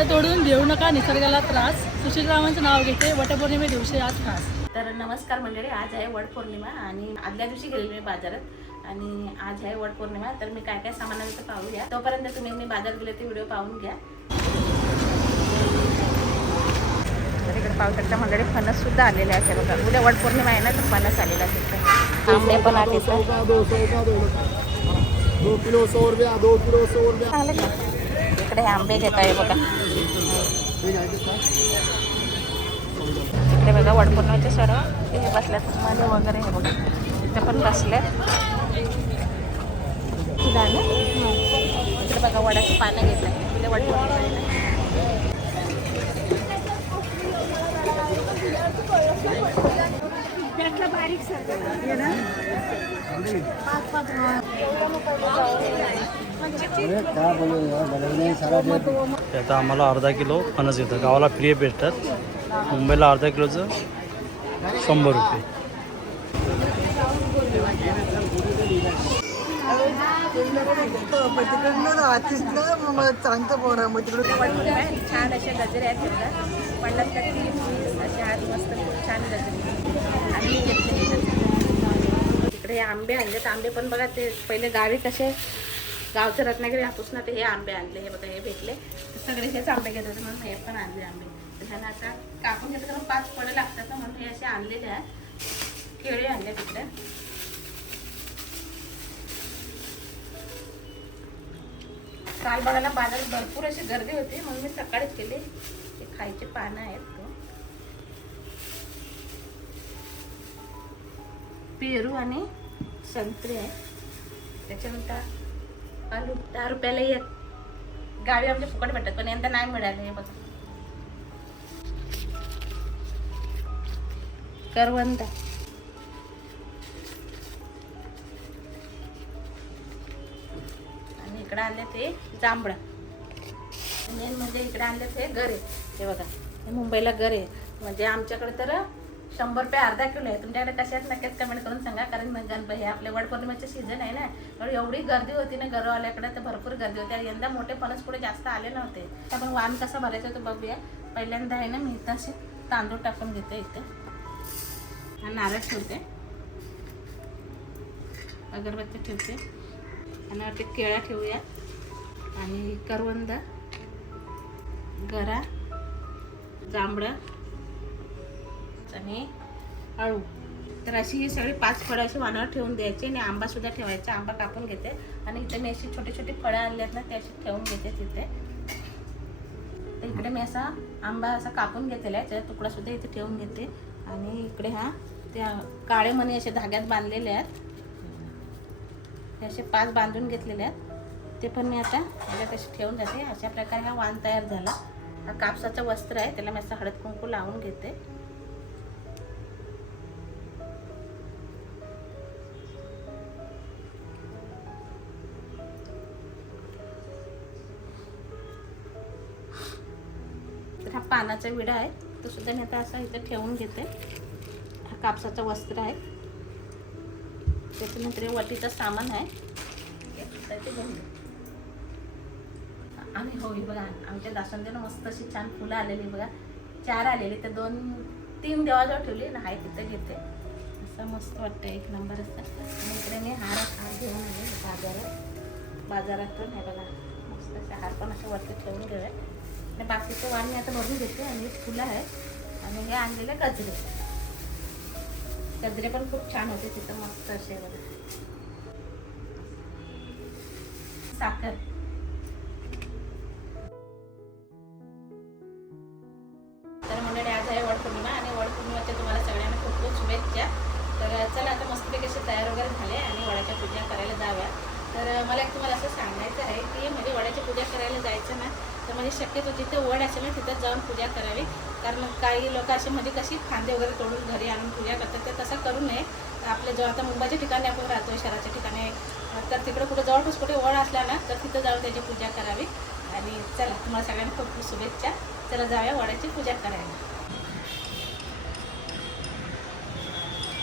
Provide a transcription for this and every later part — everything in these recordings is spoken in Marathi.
झाडं तोडून देऊ नका निसर्गाला त्रास. सुशील रावांचं नाव घेते. वटपौर्णिमे दिवशी आज खास. तर नमस्कार मंडळी, आज आहे वटपौर्णिमा आणि आदल्या दिवशी गेलेली मी बाजारात आणि आज आहे वटपौर्णिमा. तर मी काय काय सामान आहे ते पाहूया. तोपर्यंत तुम्ही मी बाजारात गेले ते व्हिडिओ पाहून घ्या. इकडे पाहू शकता मंडळी, फणस सुद्धा आलेले आहे बघा. उद्या वटपौर्णिमा आहे ना, तर फणस आलेला आहे. आंबे पण आले. 2 किलो 100 रुपया, 2 किलो 100 रुपया. इकडे आंबे घेत आहे बघा. इकडे बघा वटपौर्णिमेचे सर्व हे बसल्यात मध्ये वगैरे हे बघा, इथे पण बसल्यात. इकडे बघा वडाची पानं घेत आहे. इकडे वटपौर्णिमा आता आम्हाला अर्धा किलो फणस येतं. गावाला फ्री भेटतात. मुंबईला अर्धा किलोचं 100 रुपये. छान असे गजरे आहेत तिथं 50 ते 30 असे आहेत. मस्त खूप छान गजरे आणि इकडे हे आंबे आणले. तर आंबे पण बघा, ते पहिले गावी कसे गावचे रत्नागिरी हापूस ना, ते हे आंबे आणले. हे बघा, हे भेटले. सगळे हेच आंबे घेत होते म्हणून हे पण आणले आंबे. त्यांना आता कापून घेतलं तर 5 फळं लागतात ना, म्हणून हे असे आणलेले आहेत. केळी आणले तिकडे. काल बघायला बाजारात भरपूर अशी गर्दी होती, म्हणून मी सकाळीच केली. हे खायचे पानं आहेत. पेरू आणि संत्री आहे. त्याच्यानंतर आलू 10 रुपयाला एक. गावी आमच्या फुकट भेटतात, पण यंदा नाही मिळाले. हे बघा, करवंद. आणि इकडे आणले ते जांभळं. मेन म्हणजे इकडे आणले ते गरे. हे बघा, हे मुंबईला गरे म्हणजे आमच्याकडे तर 100 रुपये अर्धा किलो आहे. तुमच्याकडे कशात नक्कीच कमेंट करून सांगा. कारण गणपती हे आपल्या वटपौर्णिमेचे सीझन आहे ना, तर एवढी गर्दी होती ना गरवाल्याकडे, तर भरपूर गर्दी होती. यंदा मोठे फणस पुढे जास्त आले नव्हते. आपण वाण कसा भरायचा तो बघूया. पहिल्यांदा आहे ना, मी इथं असे तांदूळ टाकून घेते. इथे नारळ ठेवते, अगरबत्ती ठेवते आणि वरती केळा ठेवूया आणि करवंद, गरा, जांभळं आणि अळू. तर अशी ही सगळी 5 फळं अशी वाणावर ठेवून द्यायची आणि आंबा सुद्धा ठेवायचा. आंबा कापून घेते आणि इथे मी अशी छोटी छोटी फळं आणली आहेत ना, ते अशी ठेवून घेते तिथे. तर इकडे मी असा आंबा असा कापून घेतलेला आहे, त्याचा तुकडा सुद्धा इथे ठेवून घेते. आणि इकडे हा त्या काळे मणी असे धाग्यात बांधलेले आहेत. हे असे 5 बांधून घेतलेले आहेत. ते पण मी आता याच्यात असे ठेवून जाते. अशा प्रकारे हा वाण तयार झाला. हा कापसाचं वस्त्र आहे, त्याला मी असं हळद कुंकू लावून घेते. तर हा पानाचा विडा आहे, तो सुद्धा मी आता असा इथं ठेवून घेते. हा कापसाचं वस्त्र आहे. त्याच्यानंतर वटीचं सामान आहे. आम्ही होई बघा, आमच्या दासवंदीनं मस्त अशी छान फुलं आलेली बघा. 4 आलेली, तर 2-3 देवाजवळ ठेवली ना, आहे तिथं घेते. असं मस्त वाटतं, एक नंबर असतं. आणि इकडे मी हार घेऊन आले बाजारातून. हे बघा, मस्त असे हार पण असे वरती ठेवून घेऊया. आणि बाकीचं वाण मी आता भरून घेते. आणि फुलं आहे आणि हे आणलेले गजरे. गजरे पण खूप छान होते तिथं, मस्त असे बघा. साखर. तर मंडळी, आज आहे वटपौर्णिमा आणि वटपौर्णिमेच्या तुम्हाला सगळ्यांना खूप खूप शुभेच्छा. तर चला आता मस्तपैकी असे तयार वगैरे झाले आणि वडाच्या पूजा करायला जाव्या. तर मला एक तुम्हाला असं सांगायचं आहे की म्हणजे वडाची पूजा करायला जायचं ना, तर म्हणजे शक्यतो जिथे वड असेल ना, तिथं जाऊन पूजा करावी. कारण काही लोक असे म्हणजे कशी फांदे वगैरे तोडून घरी आणून पूजा करतात, ते तसं करू नये. आपल्या जेव्हा आता मुंबईच्या ठिकाणी आपण राहतो, शहराच्या ठिकाणी, तर तिकडे कुठे जवळपास कुठे वड असला ना, तर तिथं जाऊन त्याची पूजा करावी. आणि चला, तुम्हाला सगळ्यांना खूप खूप शुभेच्छा. चला जाऊया वडाची पूजा करायला.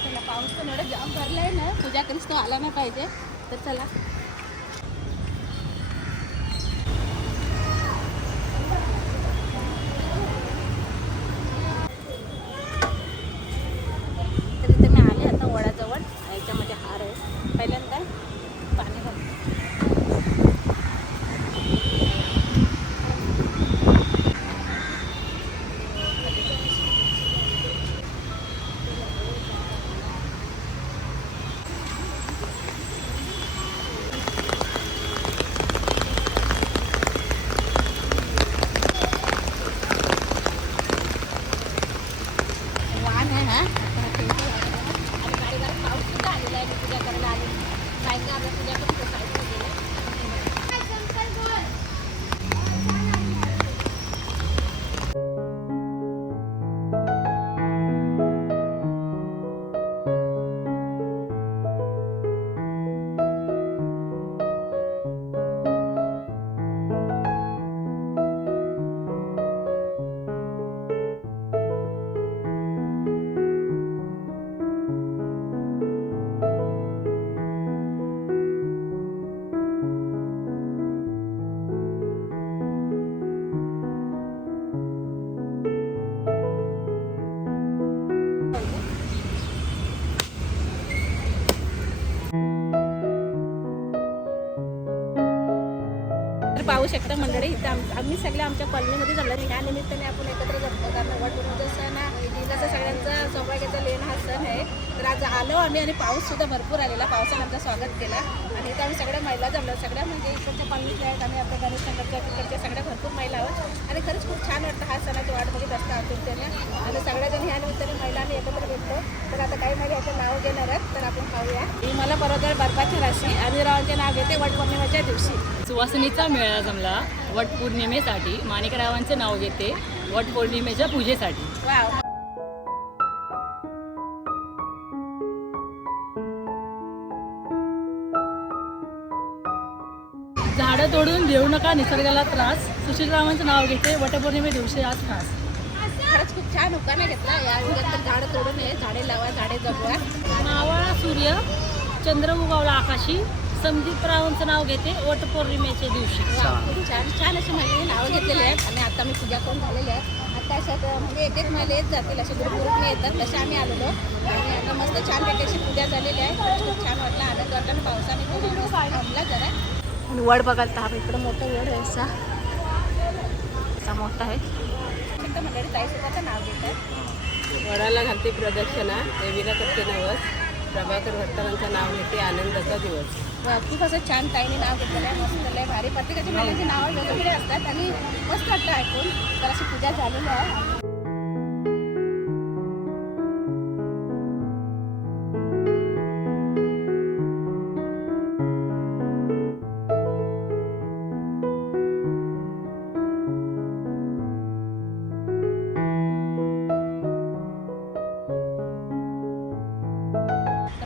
चला, पाऊस पण एवढा जाम भरलाय ना, पूजा कधीच तो आला नाही पाहिजे. तर चला. तर पाहू शकता मंडळी इथं आम्ही सगळे आमच्या कॉलनीमध्ये जमलो आणि ह्या निमित्ताने आपण एकत्र जमतो कारण वटपौर्णिमेचा सण कसं सगळ्यांचा सौभाग्याचा लेण हा सण आहे. तर आज आलो आम्ही आणि पाऊससुद्धा भरपूर आलेला. पावसाने आमचं स्वागत केलं आणि इथं आम्ही सगळ्या महिला जमलो. सगळ्या म्हणजे इकडच्या कॉलनीतल्या आहेत आणि आपल्या गणेश संघाच्या तिकडच्या सगळ्या भरपूर महिला आहोत आणि खरंच खूप छान वाटतं हा सणाची वाट बघत असतं आतुरतेने आणि सगळ्याजण ह्या निमित्ताने महिला आम्ही एकत्र भेटतो. तर आता काही महिला याचं नाव घेणार आहेत तर आपण पाहूया. ही मला बरोबर बर्फाची राशी आणि रावांचे नाव घेते वटपौर्णिमेच्या दिवशी. सुवासिनीचा मेळा जमला वटपौर्णिमेसाठी. माणिकरावांचे नाव घेते वटपौर्णिमेच्या पूजेसाठी. वाव. झाडं तोडून देऊ नका निसर्गाला त्रास. सुशीलरावांचं नाव घेते वटपौर्णिमे दिवशी आज खास. खरंच खूप छान उखाणा घेतला. या युगात तर झाडं तोडू नये, झाडे लावा, झाडे जगवा. मावळा सूर्य चंद्र उगवला आकाशी. संदीपरावांचं नाव घेते वटपौर्णिमेच्या दिवशी. खूप छान छान अशी महिला नावं घेतलेली आहेत आणि आता मी पूजा करून झालेली आहे. आता अशात म्हणजे एक एक महिला येत जातील असे ग्रुपने येतात तसे आम्ही आलेलो आणि आता मस्त छानपैकी अशी पूजा झालेली आहे. खरंच खूप छान वाटलं, आनंद वाटला आणि पावसाने खूप थांबला जरा. आणि वड बघायला हा इकडं मोठं वड आहे असा मोठा आहे. फक्त मंडळी ताईसुद्धा नाव घेतात. वडाला घालते प्रदक्षिणा, देवीला करते नवस, प्रभाकर भट्टरांचं नाव घेते आनंदाचा दिवस. खूप असं छान ताईने नाव घेतलेलं आहे. मस्त लय भारी. प्रत्येकाची महिलांची नावं वेगवेगळे असतात आणि मस्त वाटतं ऐकून. तर अशी पूजा झालेली आहे.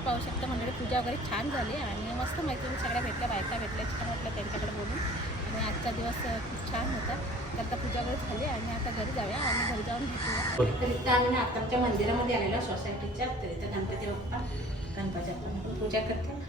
पाहू शकता मंडळी पूजा वगैरे छान झाली आणि मस्त मैत्रिणी सगळ्या भेटल्या, बायका भेटल्या, छान वाटलं त्यांच्याकडे बोलून आणि आजचा दिवस खूप छान होता. तर आता पूजा वगैरे झाली आणि आता घरी जाऊया आणि घरी जाऊन भेटूया. तर इथं आम्ही आताच्या मंदिरामध्ये आलेलो सोसायटीच्या. तर इथं गणपती बाप्पा गणपती बाप्पा पूजा करते.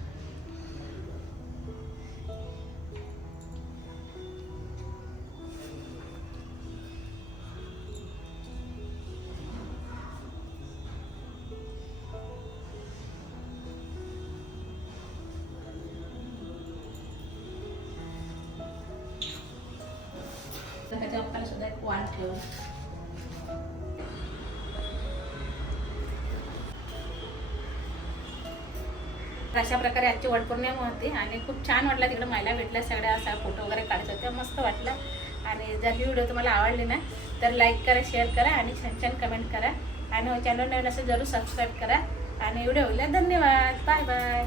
गणपती बाप्पाला सुद्धा एक वाण ठेवून अशा प्रकारे आजची वटपौर्णिमा होती आणि खूप छान वाटलं. तिकडे महिला भेटल्या सगळ्या, असा फोटो वगैरे काढत होत्या, मस्त वाटलं. आणि जर ही व्हिडिओ तुम्हाला आवडली ना तर लाईक करा, शेअर करा आणि छान छान कमेंट करा आणि चॅनल नवीन असेल जरूर सबस्क्राईब करा आणि व्हिडिओला धन्यवाद. Bye bye.